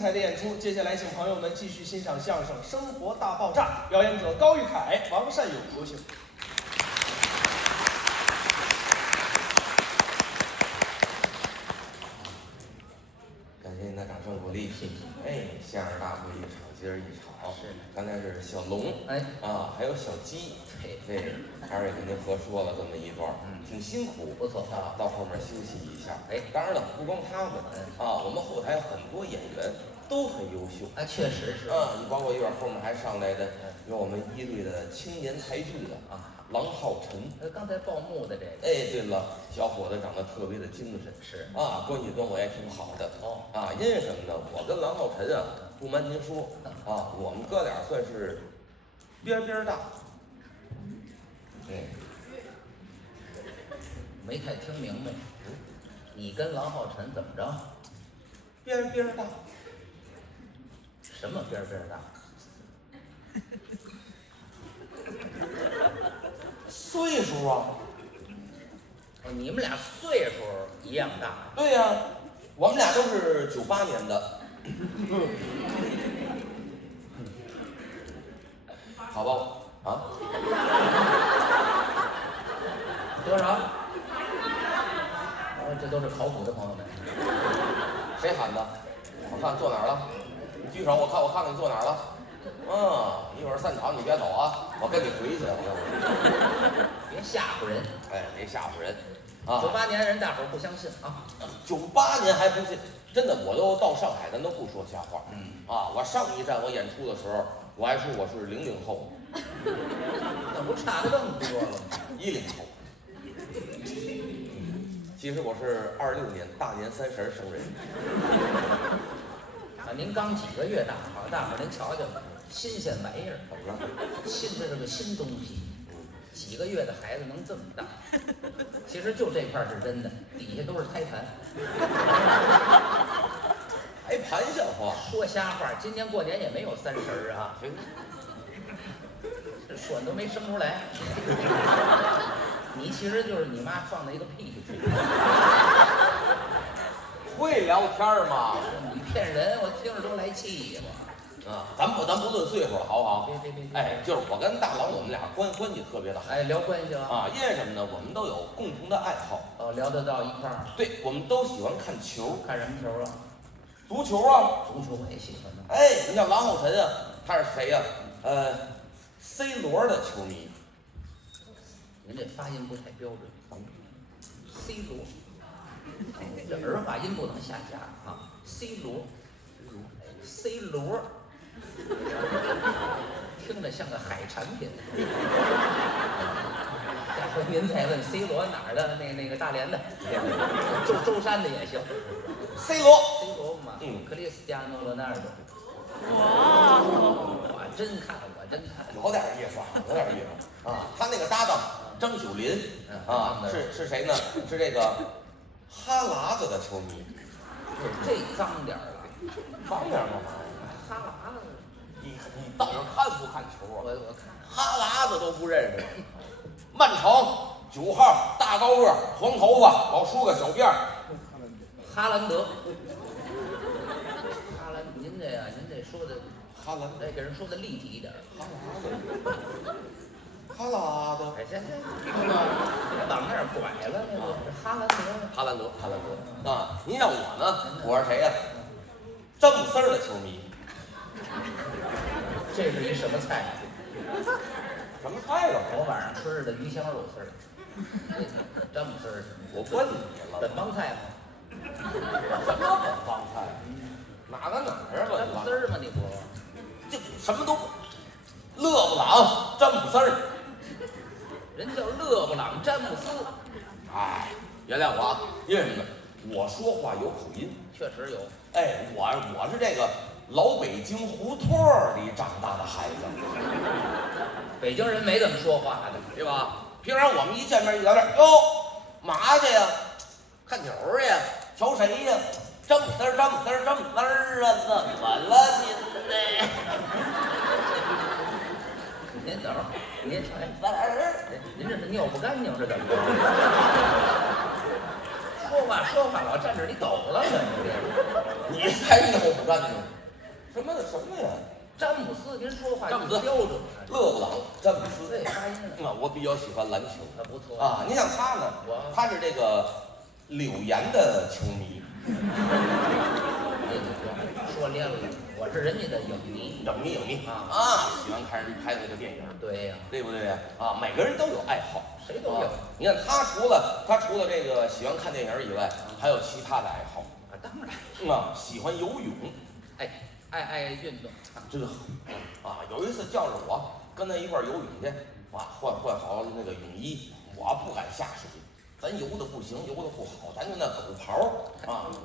彩的演出。接下来，请朋友们继续欣赏相声《生活大爆炸》，表演者高玉凯、王善友，有请。感谢您的掌声鼓励，谢谢。哎，相声大会一场接着一场。是，刚才是小龙，还有小鸡，对，二位跟您合说了这么一段，挺辛苦，不错啊，到后面休息一下。当然了，不光他们，我们后台很多演员都很优秀，确实是，你包括一会儿后面还上来的有我们一队的青年才俊的郎浩辰，刚才报幕的这个，对了，小伙子长得特别的精神，是关系跟我也挺好的，因为什么呢？我跟郎浩辰不瞒您说，我们哥俩算是边边大，没太听明白，你跟郎浩辰怎么着？边边大，什么边边大？岁数啊！你们俩岁数一样大。对呀，我们俩都是98年的。好吧，多少？这都是考古的朋友们。谁喊的？我看坐哪儿了？你举手，我看看你坐哪儿了。一会儿散场你别走啊，我跟你回去。别吓唬人，别吓唬人。98年人大伙儿不相信啊。98年还不信，真的，我都到上海，咱都不说瞎话。我上一站我演出的时候，我还说我是00后，那不差的更多了吗？10后。其实我是26年大年30生人。您刚几个月大，好，大伙儿您瞧瞧，新鲜玩意儿，怎么了？这是个新东西。几个月的孩子能这么大？其实就这块是真的，底下都是胎盘。胎盘像话？说瞎话，今年过年也没有30啊。这说你都没生出来。你其实就是你妈放的一个屁。会聊天吗？你骗人，我听着都来气呀！咱不论岁数了，好不好？别，就是我跟大郎，我们俩关系特别的好。聊关系了因为什么呢？我们都有共同的爱好。聊得到一块儿。对，我们都喜欢看球。看什么球啊？足球啊。足球我也喜欢呢。你像郎浩辰他是谁呀？C 罗的球迷。您这发音不太标准。C 罗。这儿化音不能瞎加啊 ！C 罗听着像个海产品。下回您再问 C 罗哪儿的，那个大连的，舟山的也行。C 罗嘛，克里斯蒂亚诺罗纳尔多。哇！我真看，有点意思。他那个搭档张九林是谁呢？是这个哈喇子的球迷。这脏点了，脏点干嘛？哈喇子。你到底看不看球啊？我看哈喇子都不认识。曼城9号大高个，黄头发，老梳个小辫儿。哈兰德，您这说的哈兰德，给人说的立体一点。哈喇子，行，往那儿拐了，那个哈兰德您像我呢，我是谁呀？詹姆斯的球迷。这是一什么菜？什么菜了？我晚上吃的鱼香肉丝儿。詹姆斯，我问你了，本帮菜吗？什么本帮菜？哪个哪儿啊？詹姆斯吗？你不？就什么都，勒布朗、詹姆斯。人叫勒布朗·詹姆斯。原谅我啊，因为什么呢？我说话有口音。确实有。我是这个老北京胡同里长大的孩子。北京人没这么说话的，对吧？平常我们一见面一聊天，嘛去呀？看球去呀？瞧谁呀？詹姆斯啊？怎么了您呢？您等会儿，您这是尿不干净是怎么着？说话老站这儿，你抖了怎么的？你才尿不干净。什么呀？詹姆斯，您说话詹姆斯标准。勒布朗，詹姆斯。对，发音我比较喜欢篮球。不错啊，你像他呢，他是这个柳岩的球迷。说连了，我是人家的影迷喜欢看人拍的那个电影。对呀，对不对呀？每个人都有爱好，谁都有。你看他除了这个喜欢看电影以外，还有其他的爱好。当然。喜欢游泳。爱运动。这个有一次叫着我跟他一块游泳去，换好那个泳衣，我不敢下水，咱游的不行，游的不好，咱就那狗刨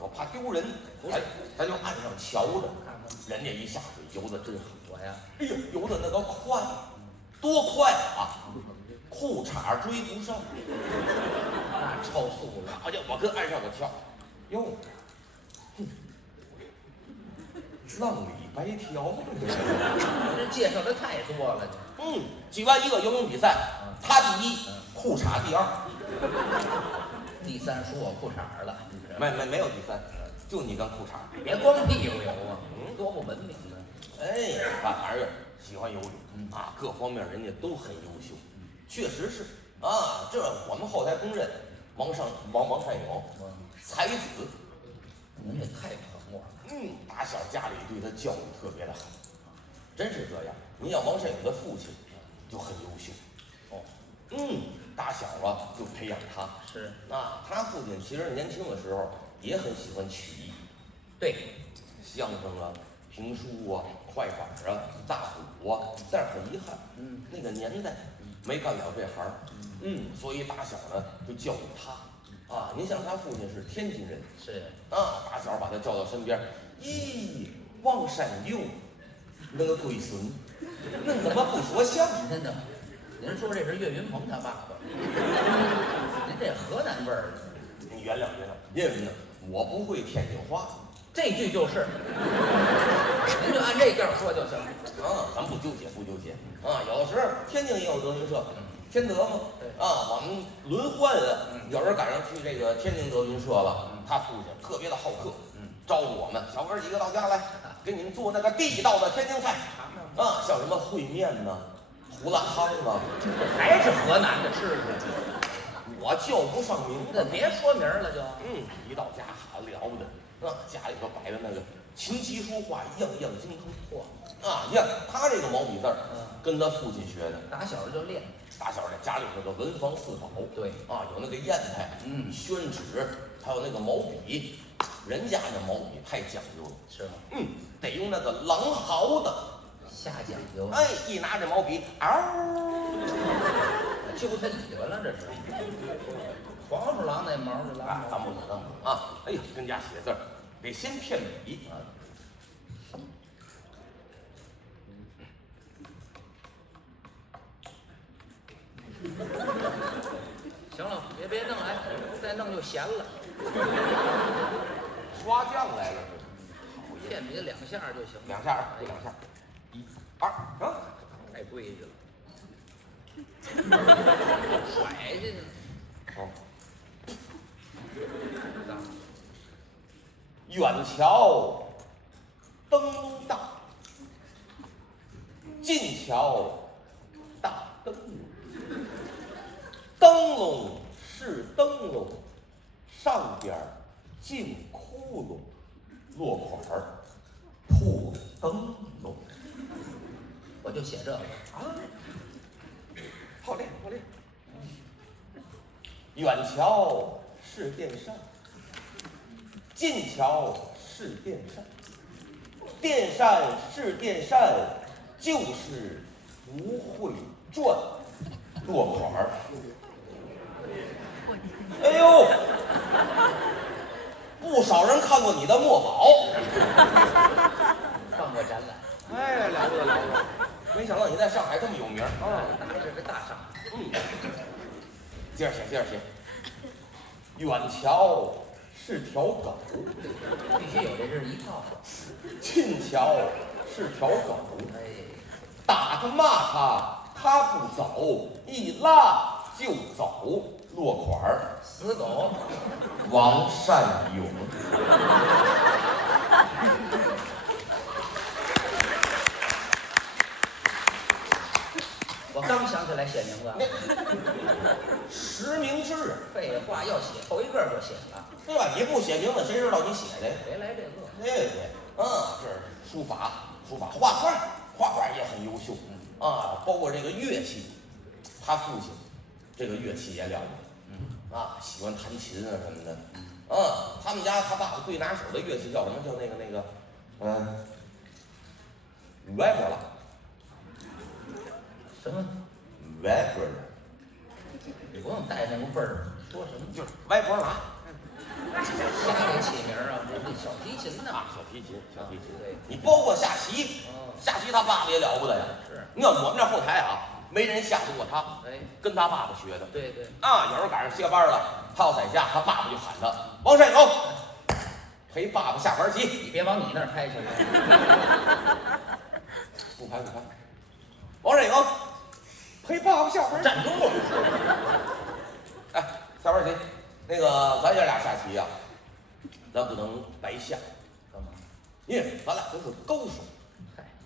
我怕丢人，咱就岸上瞧着，人家一下水游的真好。我呀，哎呦，游的那个快，多快啊！裤衩追不上，那超速了。好家伙，我跟岸上我跳，哟，浪里白条。这介绍的太多了。举办一个游泳比赛，他第一，裤衩第二，第三说我裤衩了。没有第三，就你跟裤衩。别光屁股游啊，多不文明呢。反正喜欢游泳各方面人家都很优秀，确实是这我们后台公认，王善友才子。您这太捧我了。打小家里对他教育特别的好，真是这样。你像王善友的父亲就很优秀。打小就培养他。是。他父亲其实年轻的时候也很喜欢曲艺。对，相声评书快板大鼓但是很遗憾，那个年代没干了这行。所以打小呢就教育他。您像他父亲是天津人。是。打小把他叫到身边，王善友，那个龟孙，恁怎么不说相声？真的，您说这是岳云鹏他爸爸，您这河南味儿。你原谅，因为呢，我不会天津话。这句就是，您就按这调说就行。咱不纠结。有的时候天津也有德云社，天德嘛。我们轮换有人赶上去这个天津德云社了，他父亲特别的好客，招呼我们小哥几个到家来，给你们做那个地道的天津菜像什么烩面胡辣汤还是河南的吃的。我叫不上名字。别说名了就。一到家好了不得。家里头摆的那个琴棋书画样样精通。你看他这个毛笔字跟他父亲学的，打小就练。打小在家里头的文房四宝。对。有那个砚台，宣纸，还有那个毛笔，人家那毛笔太讲究了。是吗？得用那个狼毫的。瞎讲究。一拿这毛笔，揪他尾巴了，这是。黄鼠狼那毛就拉。咱不能跟家写字得先骗笔。行了，别弄，再弄就闲了。刷酱来了，骗笔2下就行。2下，1、2，太规矩了。甩去呢。远瞧灯笼大，近瞧大灯笼。灯笼是灯笼，上边进窟窿，落款破灯笼。我就写这个好嘞。远瞧是电扇，近瞧是电扇，电扇是电扇，就是不会转，落款哎呦，不少人看过你的墨宝，放过展览。了不得！没想到你在上海这么有名这是大上。接着写。远瞧是条狗，必须有这是一套。近瞧是条狗，打他骂他，他不走，一拉就走，落款死狗。王善友。来写名字？实名制啊！废话，要写头一个就写了，对吧？你不写名字，谁知道你写的？别来这个。对对，这是书法，画画也很优秀啊。包括这个乐器，他父亲这个乐器也了不得，喜欢弹琴啊什么的。他们家他爸爸最拿手的乐器叫什么？叫那个歪脖了。什么？歪脖。你不用带那个味儿，说什么？就是歪脖拉。瞎给起名啊！这小提琴呢？小提琴。对，你包括下棋，下棋他爸爸也了不得呀。是。你看我们这后台没人下得过他，跟他爸爸学的。对。有时候赶上歇班了，他要在家，他爸爸就喊他王善友，陪爸爸下盘棋。你别往你那儿拍去。不拍。王善友，陪爸爸下盘棋。站住！下盘棋，那个咱爷俩下棋咱不能白下。干嘛？因为咱俩都是高手，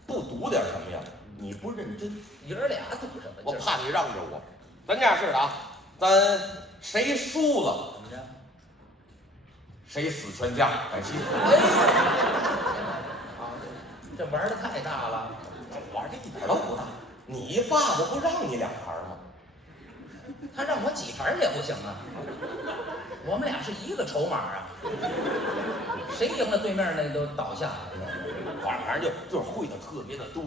不赌点什么呀？你不认真，爷俩赌什么？我怕你让着我。咱这样式的咱谁输了，怎么着？谁死全家。棋。这玩的太大了，玩的一点都不大。你爸爸不让你2盘吗？他让我几盘也不行啊。我们俩是一个筹码啊，谁赢了对面那都倒下了。反正就是会的特别的多。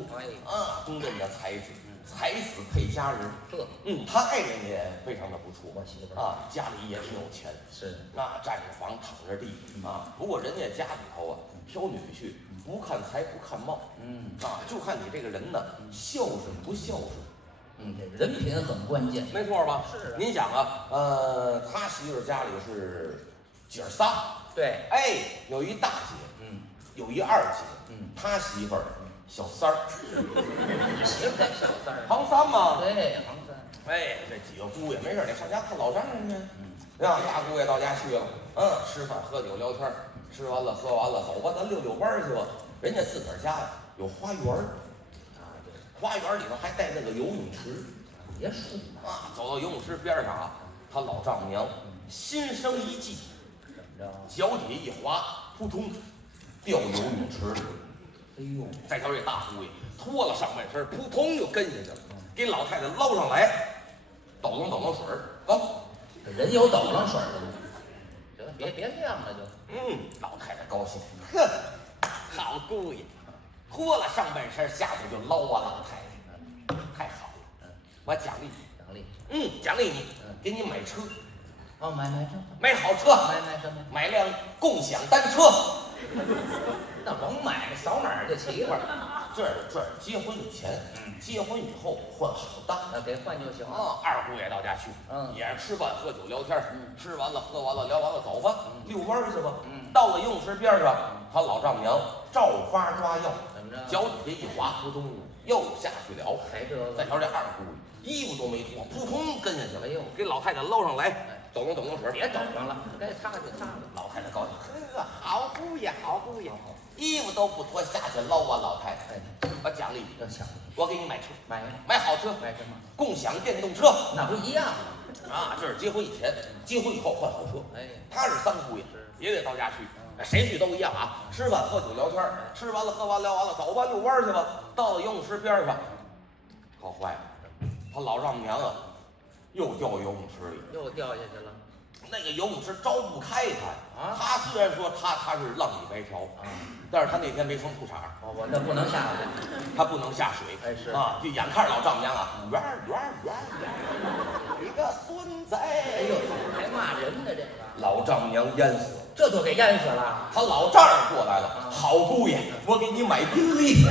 公认的才子，才子配佳人。他爱人也非常的不错。我媳妇家里也挺有钱。是。占着房躺着地不过人家家里头挑女婿，不看财不看貌。就看你这个人呢，孝顺不孝顺。这人品很关键，没错吧？是。您想他媳妇家里是姐儿仨。对。有一大姐，有一二姐，他媳妇儿小三儿。媳妇带小三儿。行三嘛。对，行三。这几个姑爷没事得上家看老丈人去。让大姑爷到家去了，吃饭喝酒聊天，吃完了喝完了，走吧，咱溜溜弯去吧。人家自个儿家有花园。花园里头还带那个游泳池，别墅走到游泳池边上他老丈母娘心生一计，脚底一滑，扑通掉游泳池里。再瞧这大姑爷脱了上半身，扑通就跟下去了，给老太太捞上来，抖冷水走。人有抖冷水的吗？行，别晾了就。老太太高兴，好姑爷。脱了上半身下去就捞老太太，太好了！我奖励你，奖励你，给你买车。买车，买好车，买什么？买辆共享单车。那甭买，扫码就齐了。这结婚以前，结婚以后换好档，给换就行。二姑爷到家去，也是吃饭喝酒聊天，吃完了喝完了聊完了走吧，遛弯去吧。到了游泳池边上，他老丈母娘照发抓药。脚底下一滑，扑通又下去了。再瞧这二姑爷，衣服都没脱，扑通跟下去了。给老太太捞上来，抖冷水，别抖上了，该擦就擦了。老太太高兴，好姑爷，好姑爷，衣服都不脱下去捞老太太。我奖励你，我给你买车，买好车，买什么？共享电动车，那不一样这是结婚以前，结婚以后换好车。他是三姑爷，也得到家去。谁去都一样吃饭喝酒聊天，吃完了喝完聊完了，走吧，遛弯去吧。到了游泳池边上，搞坏了，他老丈母娘又掉游泳池里，又掉下去了。那个游泳池招不开他他虽然说他是浪里白条但是他那天没穿裤衩我这不能下来，他不能下水。是就眼看着老丈母娘你个孙子！还骂人呢这个。老丈母娘淹死了。这就给淹死了。他老丈人过来了，好姑爷，我给你买宾利。